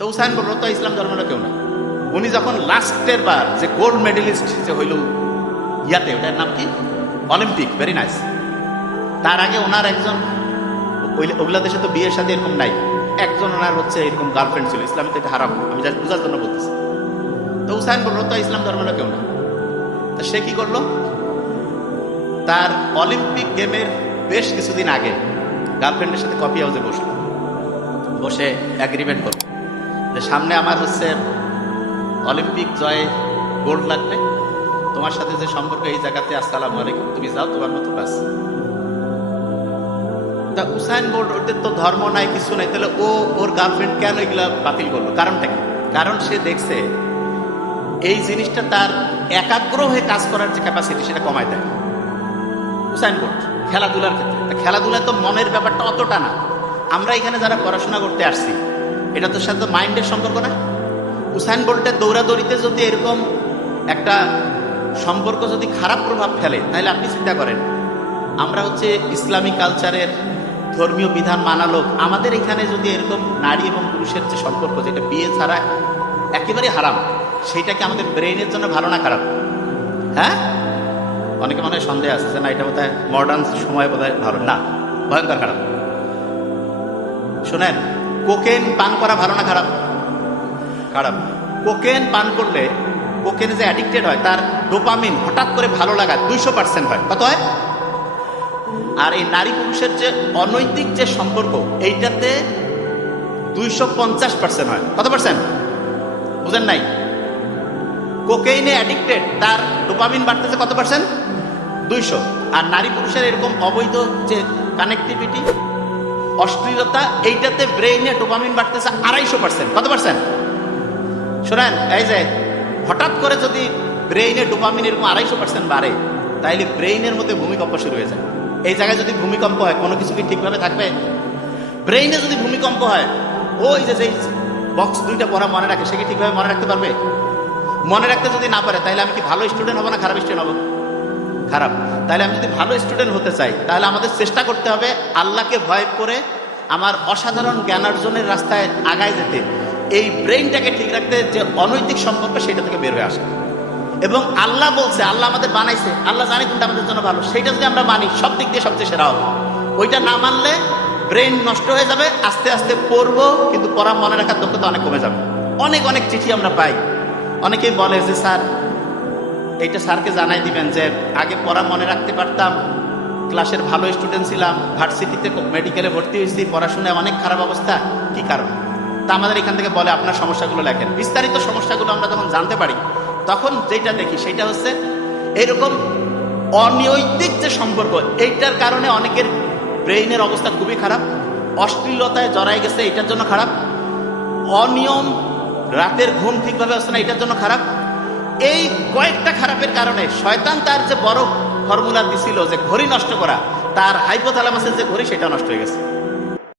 তো হুসাইন বলল তো ইসলাম ধর্মের কেউ না। উনি যখন লাস্টের বার যে গোল্ড মেডেলিস্ট যে হইল ইয়াতে, ওটার নাম কি, অলিম্পিক, ভেরি নাইস, তার আগে ওনার একজন, ওগুলা দেশে তো বিয়ের সাথে এরকম নাই, একজন ওনার হচ্ছে এরকম গার্লফ্রেন্ড ছিল। ইসলামে তো এটা হারাম, আমি জাস্ট বোঝার জন্য বলতেছি। তো হুসাইন বলল তো ইসলাম ধর্মের কেউ না। তো সে কি করলো, তার অলিম্পিক গেমের বেশ কিছুদিন আগে গার্লফ্রেন্ডের সাথে কফি হাউসে বসলো, বসে অ্যাগ্রিমেন্ট করলো যে সামনে আমার হচ্ছে অলিম্পিক জয়ে গোল্ড লাগবে, তোমার সাথে যে সম্পর্ক এই জায়গাতে, আসসালামু আলাইকুম, তুমি যাও তোমার মতো, বাস। তা হুসাইন বোল্ট, ওদের তো ধর্ম নাই, কিছু নাই, তাহলে ও ওর গার্লফ্রেন্ড কেন এগুলা বাতিল করলো? কারণটা কি? কারণ সে দেখছে এই জিনিসটা তার একাগ্র হয়ে কাজ করার যে ক্যাপাসিটি সেটা কমায় দেয়। হুসাইন বোল্ট খেলাধুলার ক্ষেত্রে, খেলাধুলায় তো মনের ব্যাপারটা অতটা না। আমরা এখানে যারা পড়াশোনা করতে আসছি, এটা তো সাথে মাইন্ডের সম্পর্ক না। হুসাইন বোল্টের দৌড়াদৌড়িতে যদি এরকম একটা সম্পর্ক যদি খারাপ প্রভাব ফেলে, তাহলে আপনি চিন্তা করেন, আমরা হচ্ছে ইসলামী কালচারের ধর্মীয় বিধান মানা লোক, আমাদের এখানে যদি এরকম নারী এবং পুরুষের যে সম্পর্ক, যেটা বিয়ে ছাড়া একেবারে হারাম, সেইটা কি আমাদের ব্রেইনের জন্য ভালো না খারাপ? হ্যাঁ, অনেকে মনে হয় সন্দেহ আছে যে না, এটা বোধহয় মডার্ন সময় বোধহয় ভালো না, ভয়ঙ্কর খারাপ। শোনেন, কোকেন পান করা ভালো না খারাপ? খারাপ। কোকেন পান করলে, কোকেন যে অ্যাডিক্টেড হয়, তার ডোপামিন হঠাৎ করে ভালো লাগা 200% হয়। কত হয়? আর এই নারী পুরুষের যে অনৈতিক যে সম্পর্ক, এইটাতে 250% হয়। কত পার্সেন্ট? বুঝেন নাই? কোকেইনে অ্যাডিক্টেড, তার ডোপামিন বাড়তেছে কত পার্সেন্ট? 200। আর নারী পুরুষের এরকম অবৈধ যে কানেক্টিভিটি, অশ্লীলতা, এইটাতে ব্রেইনে ডোপামিন বাড়তেছে 250%। কত পার্সেন্ট? শোনেন, এই যে হঠাৎ করে যদি ব্রেইনে ডোপামিন এরকম 250% বাড়ে, তাইলে ব্রেইনের মধ্যে ভূমিকম্প শুরু হয়ে যায়। এই জায়গায় যদি ভূমিকম্প হয়, কোনো কিছু কি ঠিকভাবে থাকবে? ব্রেইনে যদি ভূমিকম্প হয়, ওই যে বক্স দুইটা পড়া মনে রাখে, সে কি ঠিকভাবে মনে রাখতে পারবে? মনে রাখতে যদি না পারে, তাহলে আমি কি ভালো স্টুডেন্ট হবো না খারাপ স্টুডেন্ট হবো? খারাপ। তাহলে আমি যদি ভালো স্টুডেন্ট হতে চাই, তাহলে আমাদের চেষ্টা করতে হবে আল্লাহকে ভয় করে আমার অসাধারণ জ্ঞানার্জনের রাস্তায় আগায় যেতে, এই ব্রেইনটাকে ঠিক রাখতে, যে অনৈতিক সম্পর্ক সেটা থেকে বের হয়ে আসে। এবং আল্লাহ বলছে, আল্লাহ আমাদের বানাইছে, আল্লাহ জানে কোনটা আমাদের জন্য ভালো, সেইটা যদি আমরা মানি, সব দিক দিয়ে সবচেয়ে সেরা হবে। ওইটা না মানলে ব্রেন নষ্ট হয়ে যাবে, আস্তে আস্তে পড়বো, কিন্তু পড়া মনে রাখার দক্ষতা অনেক কমে যাবে। অনেক অনেক চিঠি আমরা পাই, অনেকেই বলে যে স্যার এইটা স্যারকে জানাই দিবেন যে আগে পড়া মনে রাখতে পারতাম, ক্লাসের ভালো স্টুডেন্ট ছিলাম, ভার্সিটিতে মেডিকেলে ভর্তি হয়েছি, পড়াশোনায় অনেক খারাপ অবস্থা, কি কারণ? তা আমাদের এখান থেকে বলে আপনার সমস্যাগুলো লেখেন। বিস্তারিত সমস্যাগুলো আমরা যখন জানতে পারি, তখন যেটা দেখি সেটা হচ্ছে এরকম অনৈতিক যে সম্পর্ক, এইটার কারণে অনেকের ব্রেইনের অবস্থা খুবই খারাপ, অশ্লীলতায় জড়াই গেছে, এটার জন্য খারাপ, অনিয়ম, রাতের ঘুম ঠিকভাবে আসছে না, এটার জন্য খারাপ। এই কয়েকটা খারাপের কারণে শয়তান তার যে বড় ফর্মুলা দিছিল যে ঘড়ি নষ্ট করা, তার হাইপোথ্যালামাসের যে ঘড়ি, সেটা নষ্ট হয়ে গেছে।